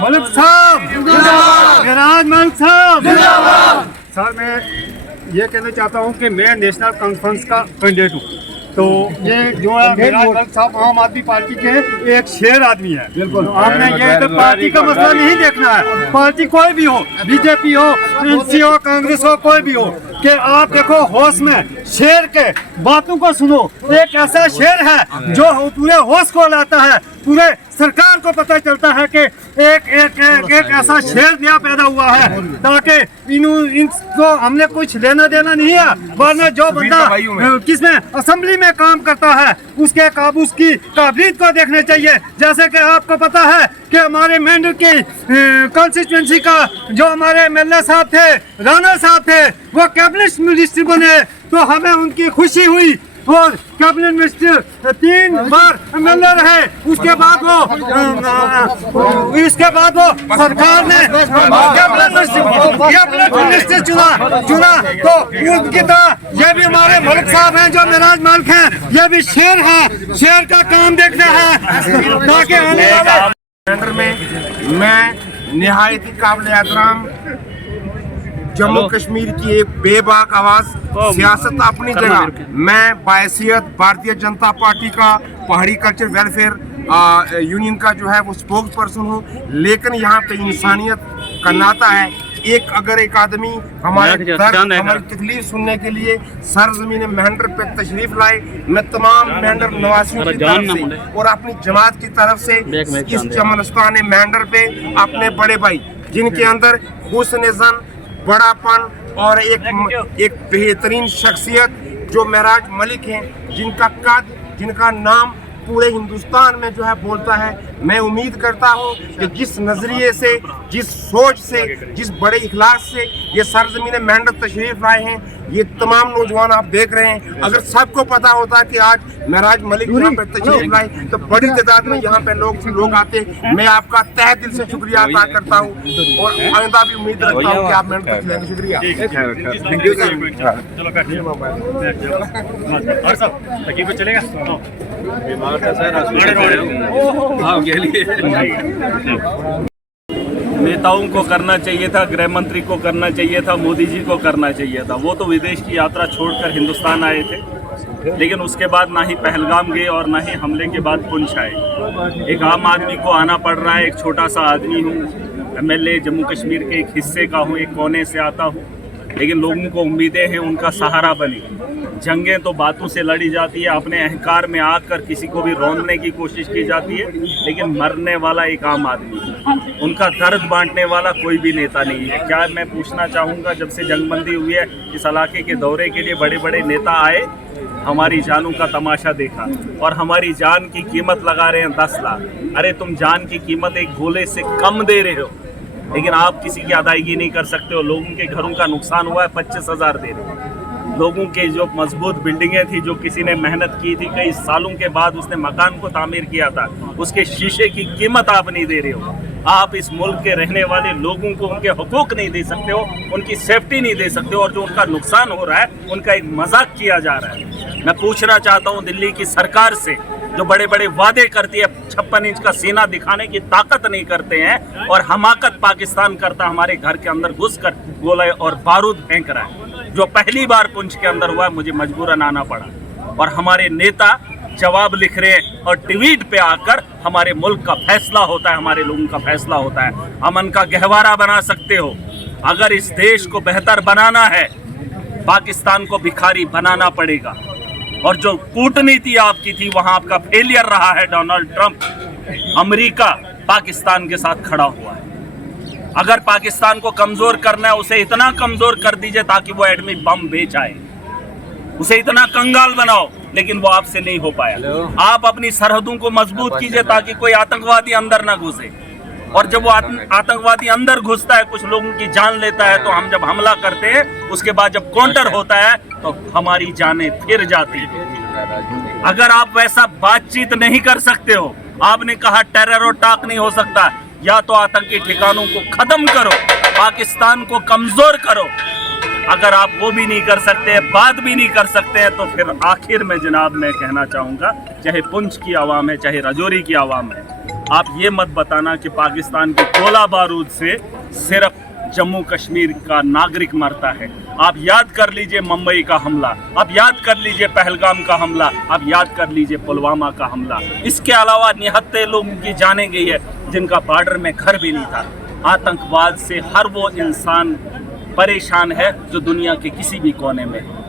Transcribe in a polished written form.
मलिक साहब गिराज मलिक साहब। सर मैं ये कहना चाहता हूँ कि मैं नेशनल कॉन्फ्रेंस का कैंडिडेट हूँ, तो ये जो है गिराज मलिक साहब आम आदमी पार्टी के एक शेर आदमी है। बिल्कुल आपने ये तो पार्टी का मसला नहीं देखना है, पार्टी कोई भी हो, बीजेपी हो, एनसी हो, कांग्रेस हो, कोई भी हो, कि आप देखो होश में शेर के बातों को सुनो। एक ऐसा शेर है जो पूरे होश को लाता है, पूरे सरकार को पता चलता है कि एक ऐसा शेर नया पैदा हुआ है, ताकि इनको हमने कुछ लेना देना नहीं है, वरना जो बंदा किसमें असेंबली में काम करता है उसके काबूस की काबिलियत को देखना चाहिए। जैसे कि आपको पता है कि हमारे मेंढर की कॉन्स्टिट्यूंसी का जो हमारे एमएलए साहब थे, राणा साहब थे, वो कैबिनेट मिनिस्टर बने, तो हमें उनकी खुशी हुई और कैबिनेट मिनिस्टर 3 बार एमएलए रहे। उसके बाद वो सरकार ने कैबिनेट मिनिस्टर चुना तो उनकी तरह ये भी हमारे मलिक साहब हैं जो मिराज मलिक हैं, ये भी शेर है, शेर का काम देखते हैं ताकि आने वाले में मैं निहायत ही काबिल एहतराम जम्मू कश्मीर की एक बेबाक आवाज, सियासत अपनी जगह, मैं बायसियत भारतीय जनता पार्टी का पहाड़ी कल्चर वेलफेयर यूनियन का जो है वो स्पोक्स पर्सन हूँ, लेकिन यहाँ पे इंसानियत का नाता है। अगर एक आदमी हमारे दर्द, हमारी तकलीफ सुनने के लिए सरजमीन मेहंडर पे तशरीफ लाए, मैं तमाम मेहंडर नवासियों की तरफ से और अपनी जमात की तरफ से इस चमनस्तान मेहंडर पे अपने बड़े भाई जिनके अंदर हुस्न ज़न, बड़ापन और एक बेहतरीन शख्सियत जो मिराज मलिक हैं, जिनका कद, जिनका नाम पूरे हिंदुस्तान में जो है बोलता है। मैं उम्मीद करता हूं कि जिस नज़रिए से, जिस सोच से, जिस बड़े इखलास से ये सरजमीन मेहंडर तशरीफ लाए हैं, ये तमाम नौजवान आप देख रहे हैं, अगर सबको पता होता कि आज मिराज मलिक यहाँ पर तशरीफ लाए तो बड़ी तादाद में यहाँ पे लोग आते। मैं आपका तहे दिल से शुक्रिया अदा करता हूँ और आइंदा भी उम्मीद रखता हूँ कि आप मेहनत करते रहेंगे। शुक्रिया। नेताओं को करना चाहिए था, गृह मंत्री को करना चाहिए था, मोदी जी को करना चाहिए था। वो तो विदेश की यात्रा छोड़कर हिंदुस्तान आए थे, लेकिन उसके बाद ना ही पहलगाम गए और ना ही हमले के बाद पुंछ आए। एक आम आदमी को आना पड़ रहा है। एक छोटा सा आदमी हूँ, एमएलए जम्मू कश्मीर के एक हिस्से का हूँ, एक कोने से आता हूँ, लेकिन लोगों को उम्मीदें हैं उनका सहारा बने। जंगें तो बातों से लड़ी जाती है, अपने अहंकार में आकर किसी को भी रोंदने की कोशिश की जाती है, लेकिन मरने वाला एक आम आदमी है, उनका दर्द बांटने वाला कोई भी नेता नहीं है। क्या मैं पूछना चाहूँगा, जब से जंगबंदी हुई है इस इलाके के दौरे के लिए बड़े बड़े नेता आए, हमारी जानों का तमाशा देखा और हमारी जान की कीमत लगा रहे हैं 10 लाख। अरे तुम जान की कीमत एक गोले से कम दे रहे हो, लेकिन आप किसी की अदायगी नहीं कर सकते हो। लोगों के घरों का नुकसान हुआ है, 25,000 दे रहे हो। लोगों के जो मजबूत बिल्डिंगें थी, जो किसी ने मेहनत की थी, कई सालों के बाद उसने मकान को तामीर किया था, उसके शीशे की कीमत आप नहीं दे रहे हो। आप इस मुल्क के रहने वाले लोगों को उनके हुकूक नहीं दे सकते हो, उनकी सेफ्टी नहीं दे सकते हो, और जो उनका नुकसान हो रहा है उनका एक मजाक किया जा रहा है। मैं पूछना चाहता हूँ दिल्ली की सरकार से, जो बड़े बड़े वादे करती है, 56 इंच का सीना दिखाने की ताकत नहीं करते हैं और हमाकत पाकिस्तान करता हमारे घर के अंदर घुसकर गोला और बारूद फेंक रहा है। जो पहली बार पुंछ के अंदर हुआ, मुझे मजबूरन आना पड़ा, और हमारे नेता जवाब लिख रहे हैं और ट्वीट पे आकर हमारे मुल्क का फैसला होता है, हमारे लोगों का फैसला होता है। अमन का गहवारा बना सकते हो, अगर इस देश को बेहतर बनाना है पाकिस्तान को भिखारी बनाना पड़ेगा। और जो कूटनीति आपकी थी वहां आपका फेलियर रहा है। डोनाल्ड ट्रंप, अमेरिका पाकिस्तान के साथ खड़ा हुआ है। अगर पाकिस्तान को कमजोर करना है, उसे इतना कमजोर कर दीजिए ताकि वो एटमी बम बेच आए, उसे इतना कंगाल बनाओ, लेकिन वो आपसे नहीं हो पाया। आप अपनी सरहदों को मजबूत कीजिए ताकि कोई आतंकवादी अंदर ना घुसे, और जब वो आतंकवादी अंदर घुसता है, कुछ लोगों की जान लेता है, तो हम जब हमला करते हैं, उसके बाद जब काउंटर होता है तो हमारी जानें फिर जाती है। अगर आप वैसा बातचीत नहीं कर सकते हो, आपने कहा टेरर और टाक नहीं हो सकता, या तो आतंकी ठिकानों को खत्म करो, पाकिस्तान को कमजोर करो, अगर आप वो भी नहीं कर सकते, बात भी नहीं कर सकते हैं, तो फिर आखिर में जनाब मैं कहना चाहूँगा, चाहे पुंछ की आवाम है, चाहे राजौरी की आवाम है, आप ये मत बताना कि पाकिस्तान के गोला बारूद से सिर्फ जम्मू कश्मीर का नागरिक मरता है। आप याद कर लीजिए मुंबई का हमला, आप याद कर लीजिए पहलगाम का हमला, आप याद कर लीजिए पुलवामा का हमला। इसके अलावा निहत्ते लोगों की जाने गई है जिनका बॉर्डर में घर भी नहीं था। आतंकवाद से हर वो इंसान परेशान है जो दुनिया के किसी भी कोने में है।